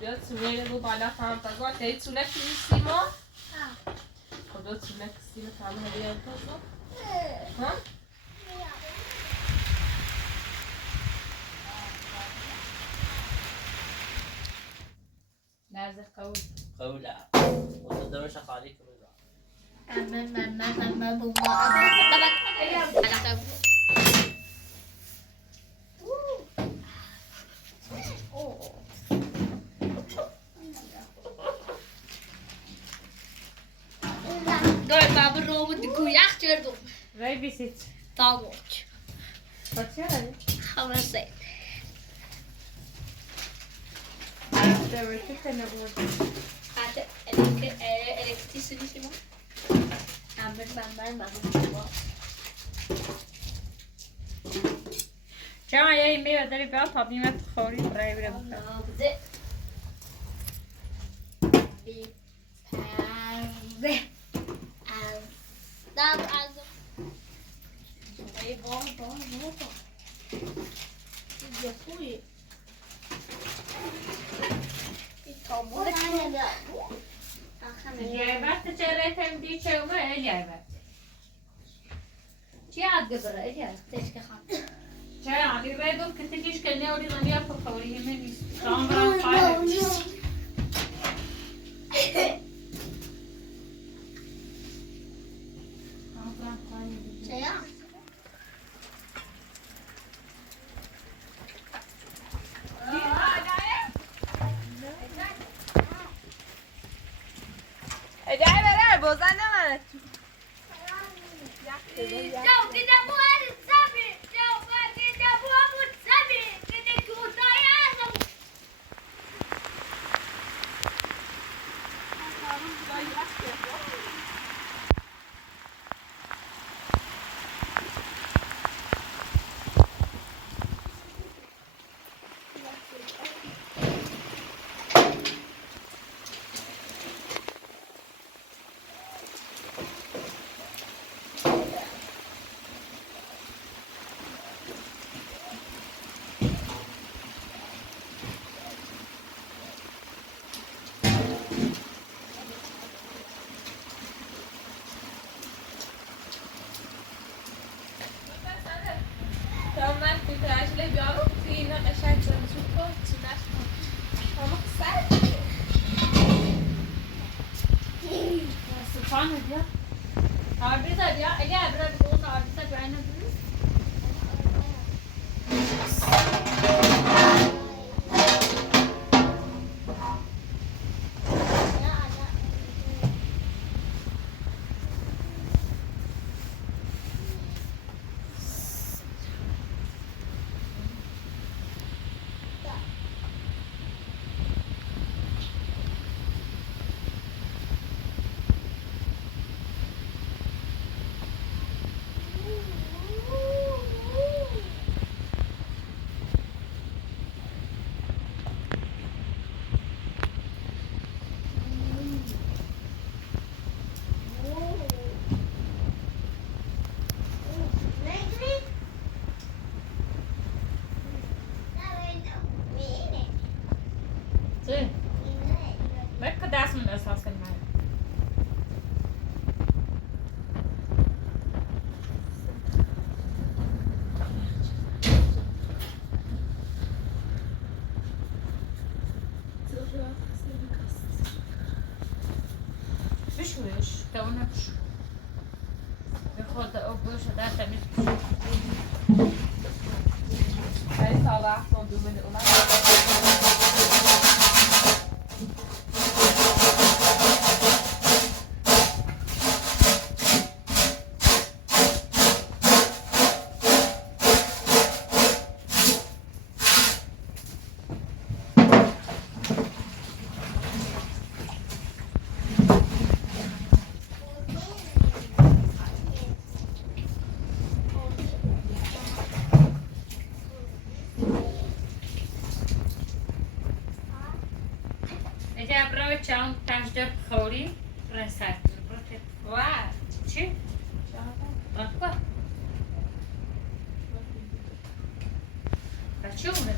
بیا سونه رو بالا هم بگو که سونه کسی ما خدا سونه کسی رو هم هدیه تو ها لازم قولا وتدرش خالي كذا ما Doi baba romen de koejachtje erop. Wij visit. Tameltje. Wat jij? Gaan we zien. Daar wordt het in de woord. Gaat de elektrische man? Ja, met mijn baba. چرا یه میوه داری بیا تا بیمت خوری برای بره بکنم جایبت چرا تمدی چه اومه جایبت چی عاد گبره ایه تشکه خان چرا عادی باید که تکیش کنی اولی غنیا پخوری همه نیست شام برام خواهد چیا ادعای بره بازن نمانه من توی تراجله بیارو توی اینا قشنگ زنجون کن چینش کن اما سر سلطان بیا آربیزا بیا اگه ابرا بگو که آربیزا جوینه بریز Sí. ¿Ves que te hacen eso hacer mal? بشويش تونا بشو بخود أبوش ده تميز بشو هاي صلاح صندوق من چون تاجر خوری رسد و چی؟ آقا بچه اونه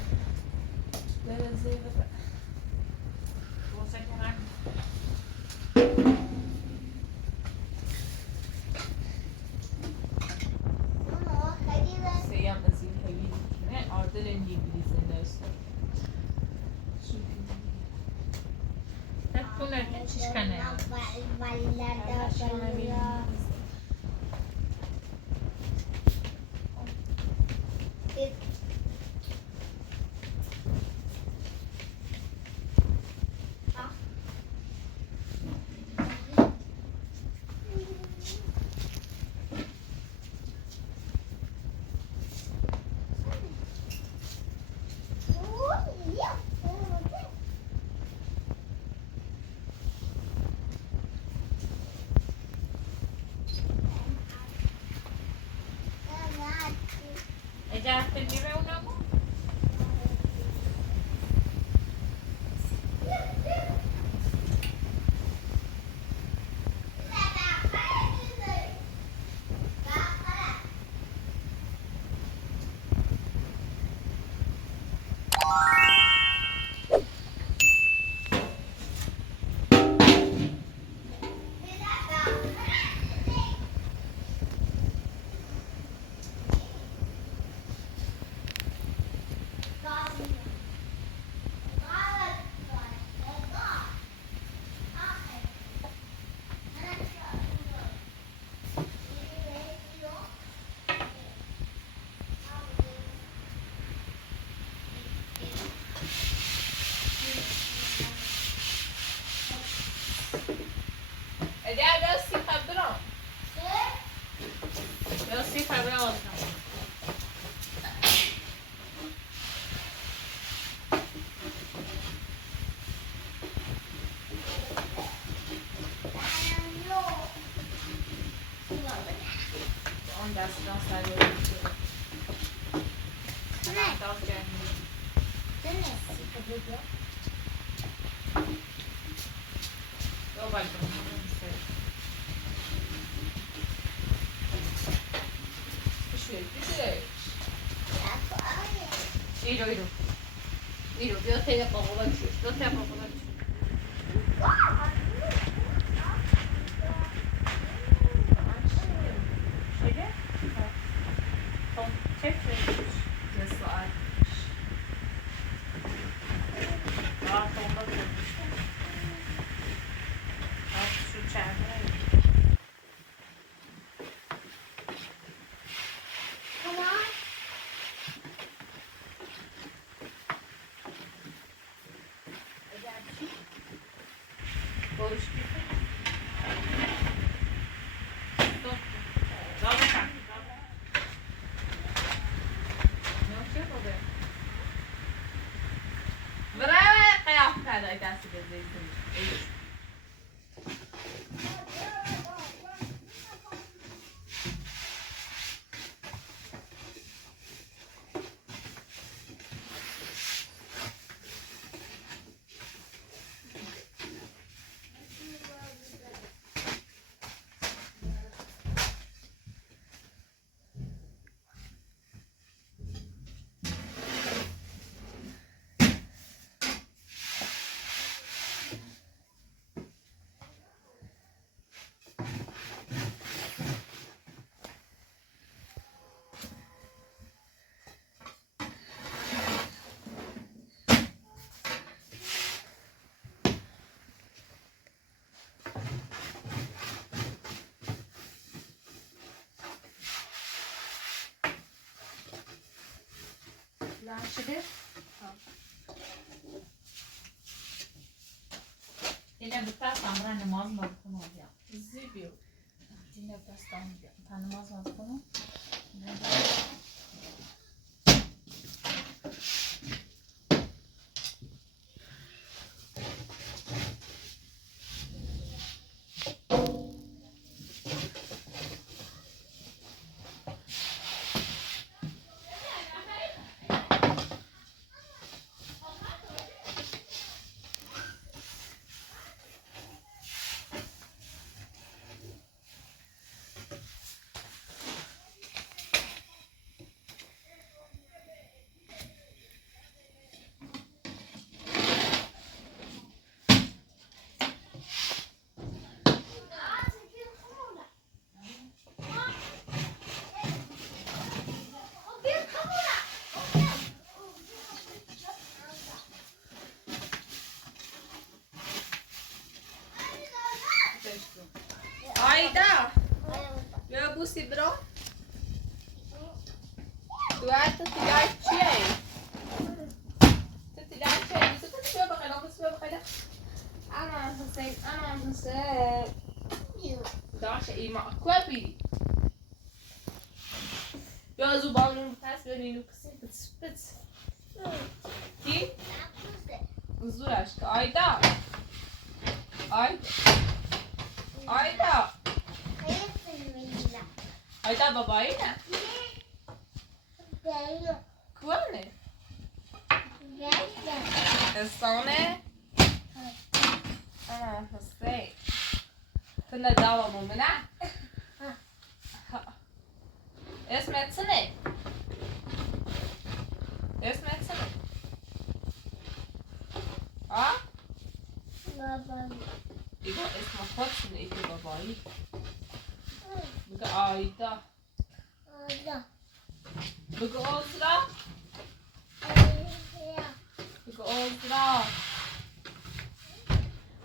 کنه اجازه میره اونمو اجازه سی خبرم یا سی خبرم اون دستان سری Iru, eu tenho a palavra de justo, eu tenho a palavra de justo. Chega? Então, çek şöyle. Nasıl açmış? Daha sonunda koymuş. Bak şu çerme. Boş bir دست بزنید شده؟ اینه بطور سامرا نماز باز کنم بیا زیبیو اینه بستم بیا تا نماز باز کنم بوسی برو دوات تطلعي شيء تطلعي شيء بس كنت شو بقى بس بقى انا حسين داش اي ما كوبي يا زبانو پس ببینو پس پس کی زورش که آیدا آیدا بابایی نه کوانه انسانه حسین تنه داوا مومنه اسمت سنه يبقى اسمه خاص ايه باباي بقى آيدا بقى أزرا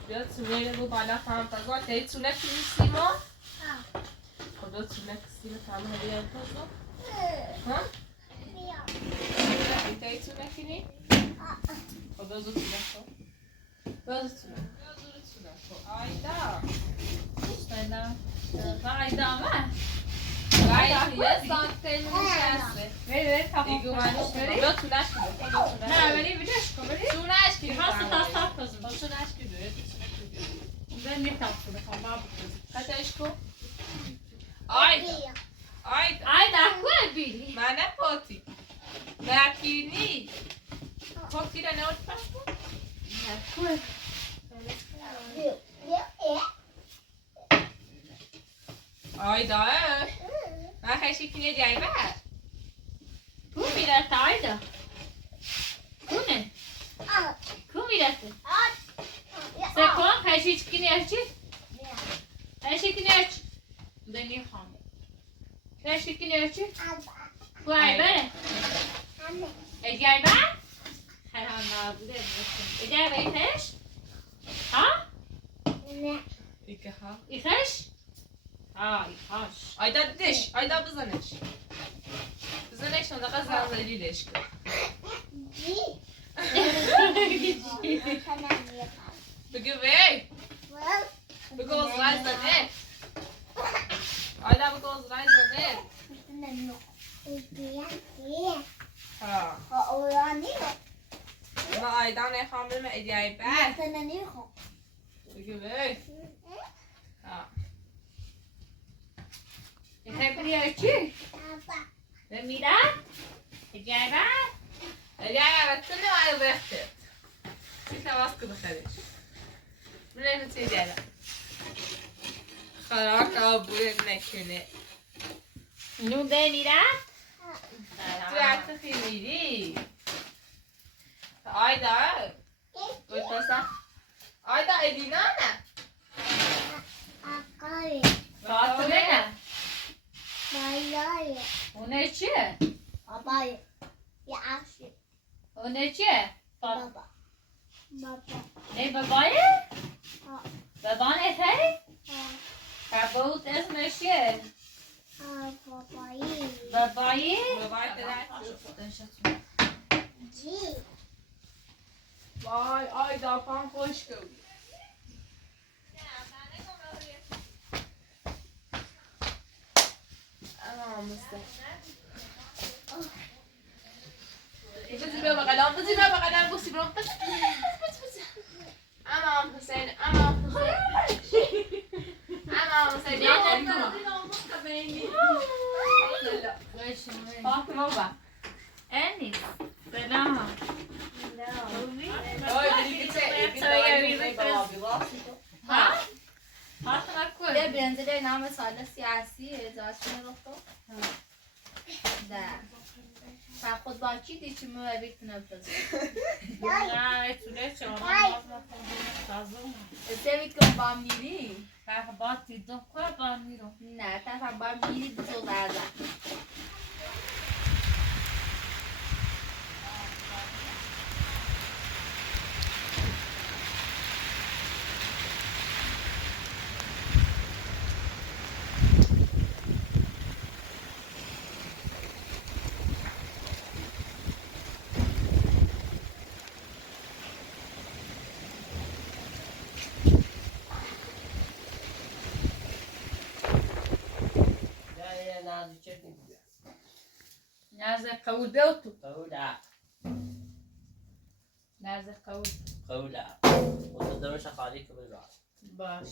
بیاد سونه رو بالا فهم تازه تایی سونه کنیسیما خدا سونه کسیما فهم هلیان تازه ها؟ تایی سونه کنی؟ خدا زود سونه کن بازو سونه کن آیدا آیدا ما یه سانتین نشسته بری ایگو منش بری دو تونش کنی نه بری بیدش کن بری تونش کنی میخواست تاستاف کزم تونش کنی ben ne taptım tamam Kaç ko? Ayda. Ayda quabi Ma ne poti? Makini. Poti da ne oldu? Ayda. Ma kaşıkine diye ver. Bu bilet Ayda. Bu ne? Bu bileti. Sekon kaşıkine açı. Kaşıkine aç. Deni ham. Kaşıkine açı. Bu ay böyle. Ecel ben. Her an nazlı. Ecel ben iş. Ha? İki ha. İş. Ha, iş. Ayda diş. Ayda bızanış. Bızanış onda kazanları leş. Bugün ve. Bugün olsaydı ne? Ayda bugün olsaydı ne? Ha. Ma Ayda ne hamle mi ediyay ben? Bugün ve. Ha. Hepini açı. Ve Mira? Ecel ben. Ediyay baktın ne var bektir. Siz de baskı bakarız. Ne mi söyleyeceğim? Karar kabul etmekini. Nu de Mira? Tu artık iyiydi. Ayda. Ortasa. Ayda Edina ne? Fatı ne? O ne içi? O ne içi? Ne babayı? Baba ne teri? Kabut esmeşi. Babayı? Babayı da Vay Ayda fan hoş geldin. Anam mısın? بزي بقى قلم بصي برام بس أمام حسين أمام حسين يا فاطمة بقى Annie. Selam. ها؟ هاتنا كل. ده بينزل نعمل سؤال سياسي إذا شنو رفضه؟ ده. فخد باچی دیچی مو بیت نفس. نه تونه چه آن تازم. سویت کم بام میری؟ فقط دیدم که بام میرم. نه تا بام میری تو زازا. لحظة قول بيوتو قولة لحظة قول قولة وتقدروا شغاليك بالبعض باش